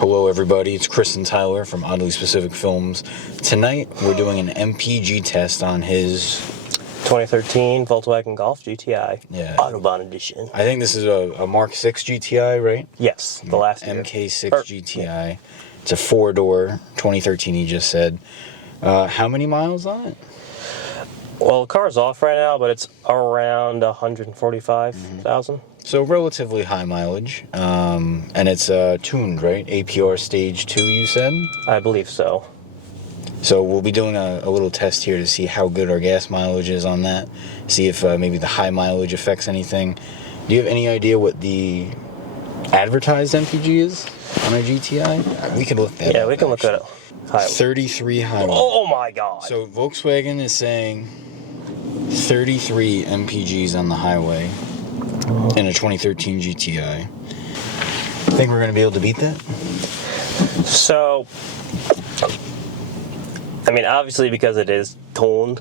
Hello everybody, it's Chris and Tyler from Oddly Specific Films. Tonight we're doing an MPG test on his 2013 Volkswagen Golf GTI. Yeah. Autobahn edition. I think this is a Mark 6 GTI, right? Yes, the last year. MK6 GTI. It's a 4-door, 2013 he just said. How many miles on it? Well, the car's off right now, but it's around 145,000. So relatively high mileage, and it's tuned, right? APR stage 2, you said? I believe so. So we'll be doing a little test here to see how good our gas mileage is on that, see if maybe the high mileage affects anything. Do you have any idea what the advertised MPG is on a GTI? We can look that up. Yeah, we can look at it. 33 high mileage. Oh my god. So Volkswagen is saying 33 MPGs on the highway in a 2013 GTI. Think we're going to be able to beat that? So, I mean, obviously because it is toned,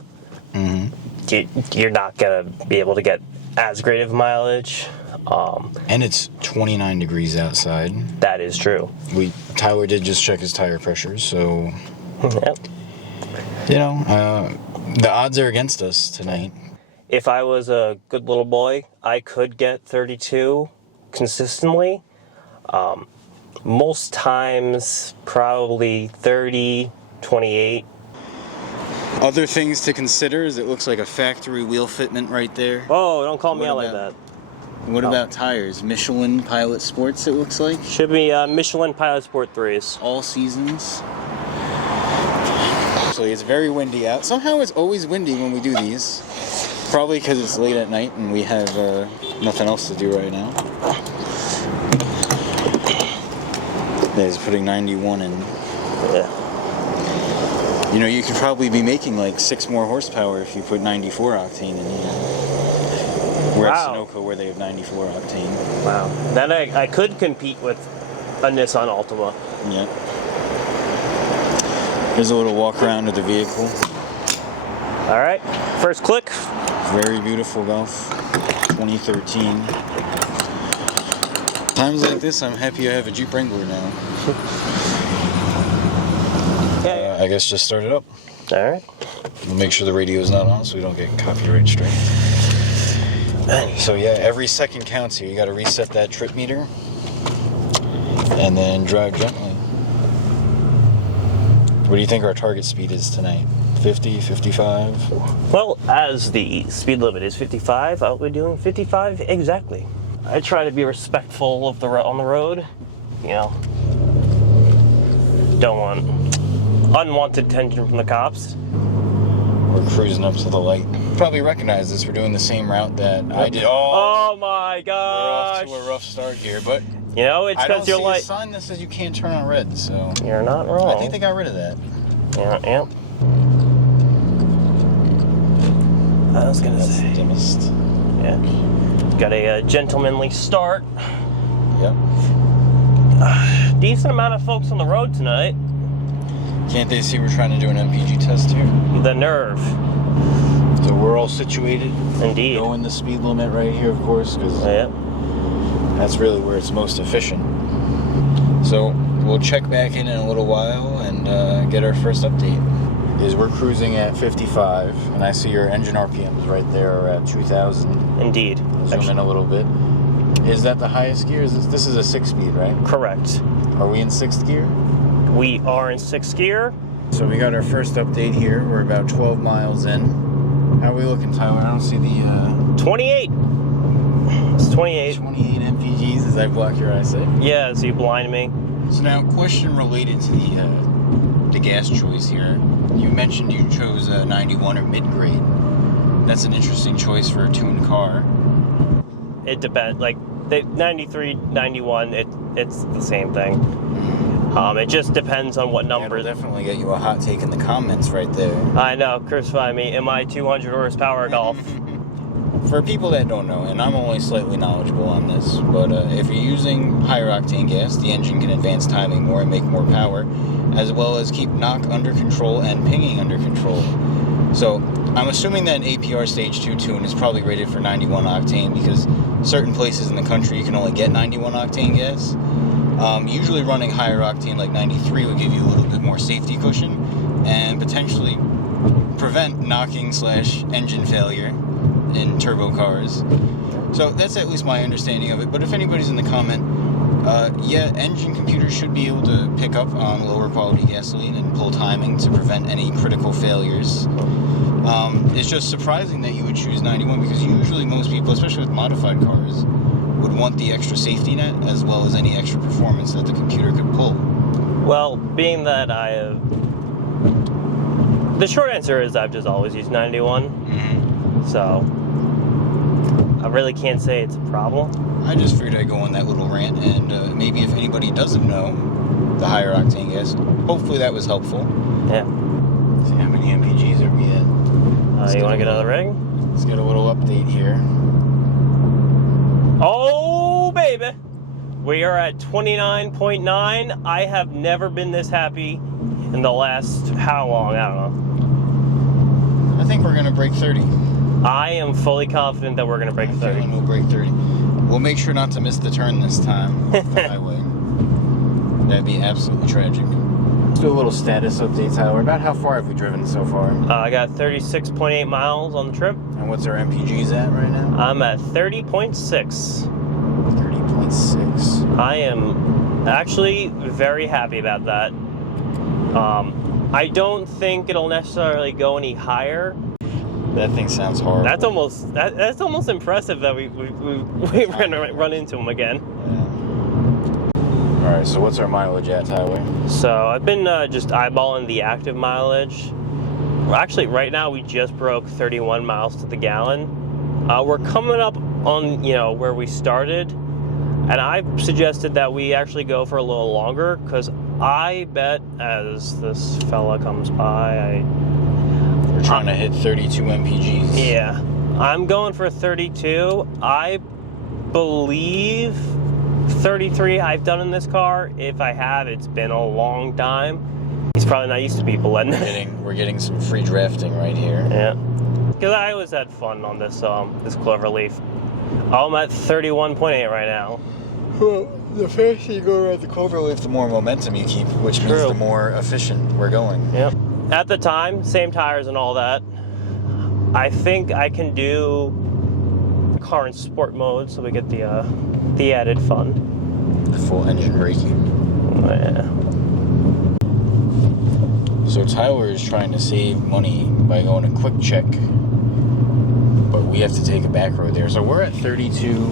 you're not going to be able to get as great of mileage. And it's 29 degrees outside. That is true. Tyler did just check his tire pressures, so Yep. you know, the odds are against us tonight. If I was a good little boy, I could get 32 consistently. Most times, probably 30, 28. Other things to consider is it looks like a factory wheel fitment right there. Oh, don't call me What out like about- that. What about tires? Michelin Pilot Sports, it looks like. Should be Michelin Pilot Sport 3s. All seasons. Actually, it's very windy out. Somehow it's always windy when we do these. Probably because it's late at night and we have nothing else to do right now. He's putting 91 in. Yeah. You know, you could probably be making like 6 more horsepower if you put 94 octane in here. We're at Sunoco where they have 94 octane. Wow. Then I could compete with a Nissan Altima. Yeah. Here's a little walk around of the vehicle. All right. First click. Very beautiful Golf 2013. Times like this, I'm happy I have a Jeep Wrangler now. I guess just start it up. All right. We'll make sure the radio's not on so we don't get copyright strike. So yeah, every second counts here. You got to reset that trip meter and then drive gently. What do you think our target speed is tonight? 50, 55? Well, as the speed limit is 55, I'll be doing 55 exactly. I try to be respectful of on the road. You know, don't want unwanted attention from the cops. We're cruising up to the light. Probably recognize this. We're doing the same route that I did. Oh my gosh! We're off to a rough start here, but you know it's because you're like. I don't see a sign that says you can't turn on red, so you're not wrong. I think they got rid of that. Yeah. I was gonna That's say. the dimmest. Yeah. Got a gentlemanly start. Yep. Decent amount of folks on the road tonight. Can't they see we're trying to do an MPG test here? The nerve. So we're all situated. Indeed. Going the speed limit right here, of course, because that's really where it's most efficient. So we'll check back in a little while and get our first update. We're cruising at 55, and I see your engine RPMs right there are at 2,000. Indeed. Zoom in a little bit. Is that the highest gear? This is a 6-speed, right? Correct. Are we in 6th gear? We are in 6th gear. So we got our first update here. We're about 12 miles in. How are we looking, Tyler? I don't see the... 28. It's 28. 28 MPGs as I block your eyesight. Yeah, so you blind me. So now, question related to the gas choice here. You mentioned you chose a 91 or mid-grade. That's an interesting choice for a tuned car. It depends. Like, 93, 91, it's the same thing. It just depends on what number. It'll definitely get you a hot take in the comments right there. I know. Crucify me. Am I 200 horsepower Golf? For people that don't know, and I'm only slightly knowledgeable on this, but if you're using higher octane gas, the engine can advance timing more and make more power, as well as keep knock under control and pinging under control. So I'm assuming that an APR Stage 2 tune is probably rated for 91 octane because certain places in the country you can only get 91 octane gas. Usually running higher octane like 93 would give you a little bit more safety cushion and potentially prevent knocking/engine failure in turbo cars. So that's at least my understanding of it. But if anybody's in the comment, yeah, engine computers should be able to pick up on lower quality gasoline and pull timing to prevent any critical failures. It's just surprising that you would choose 91 because usually most people, especially with modified cars, would want the extra safety net as well as any extra performance that the computer could pull. Well, being that I have... The short answer is I've just always used 91. Mm-hmm. So, I really can't say it's a problem. I just figured I'd go on that little rant, and maybe if anybody doesn't know the higher octane gas, hopefully that was helpful. Yeah. See how many MPGs are we at? You want to get another ring? Let's get a little update here. Oh, baby! We are at 29.9. I have never been this happy in the last, how long? I don't know. I think we're going to break 30. I am fully confident that we're going to break 30. We'll break 30. We'll make sure not to miss the turn this time off the highway. That'd be absolutely tragic. Let's do a little status update, Tyler. About how far have we driven so far? I got 36.8 miles on the trip. And what's our MPGs at right now? I'm at 30.6. 30.6. I am actually very happy about that. I don't think it'll necessarily go any higher. That thing sounds horrible. That's almost impressive that we run into him again. Yeah. All right, so what's our mileage at, Tyler? So I've been just eyeballing the active mileage. Well, actually, right now we just broke 31 miles to the gallon. We're coming up on where we started, and I suggested that we actually go for a little longer because I bet as this fella comes by, We're trying to hit 32 MPGs. Yeah, I'm going for 32. I believe 33 I've done in this car. If I have, it's been a long time. He's probably not used to people letting We're getting some free drafting right here. Yeah, because I always had fun on this this Cloverleaf. I'm at 31.8 right now. Well, the faster you go around the Cloverleaf, the more momentum you keep, which means the more efficient we're going. Yep. At the time, same tires and all that. I think I can do car in sport mode, so we get the added fun. Full engine braking. Yeah. So Tyler is trying to save money by going to quick check, but we have to take a back road there. So we're at 32.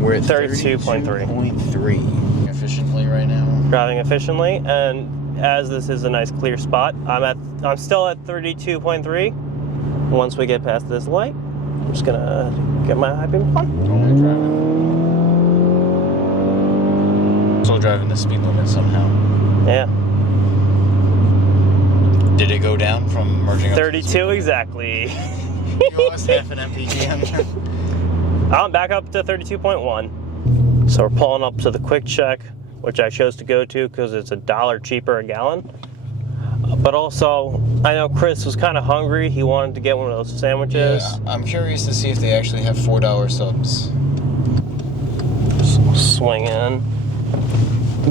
We're at 32.3 efficiently right now. Driving efficiently, and as this is a nice clear spot, I'm still at 32.3. Once we get past this light, I'm just gonna get my high beam on. Only driving. Still driving the speed limit somehow. Yeah. Did it go down from merging up? 32 exactly. You lost half an MPG on there. I'm back up to 32.1. So we're pulling up to the quick check, which I chose to go to because it's $1 cheaper a gallon. But also, I know Chris was kind of hungry. He wanted to get one of those sandwiches. Yeah, I'm curious to see if they actually have $4 subs. So we'll swing in.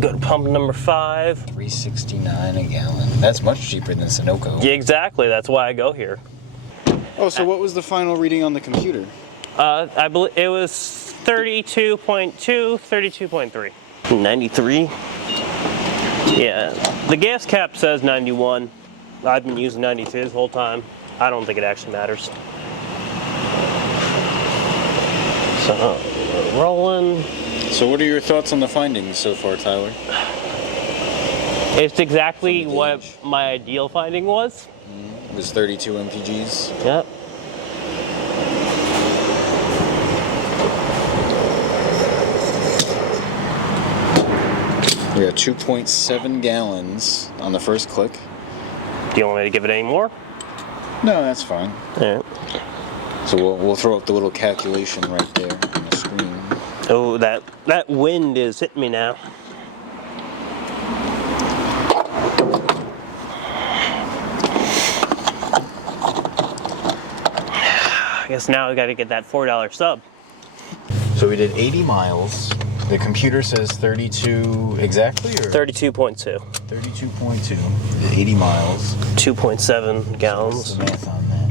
Go to pump number 5. $3.69 a gallon. That's much cheaper than Sunoco. Yeah, exactly. That's why I go here. Oh, so what was the final reading on the computer? I believe it was 32.2, 32.3. 93. Yeah, the gas cap says 91. I've been using 92 this whole time. I don't think it actually matters. So, we're rolling. So what are your thoughts on the findings so far, Tyler? It's exactly what my ideal finding was. It was 32 MPGs. Yep. We got 2.7 gallons on the first click. Do you want me to give it any more? No, that's fine. Yeah. So we'll throw up the little calculation right there on the screen. Oh, that wind is hitting me now. I guess now we got to get that $4 sub. So we did 80 miles The computer says 32 exactly, or 32.2. 32.2. 80 miles. 2.7 gallons. What's the math on that?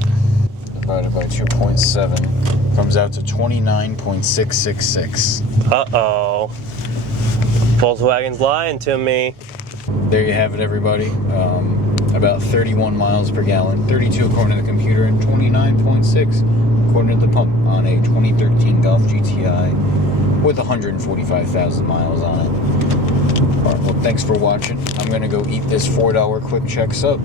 Divided by 2.7 comes out to 29.666. Uh-oh. Volkswagen's lying to me. There you have it, everybody. About 31 miles per gallon. 32 according to the computer, and 29.6 according to the pump on a 2013 Golf GTI with 145,000 miles on it. All right, well, thanks for watching. I'm going to go eat this $4 quick check sub.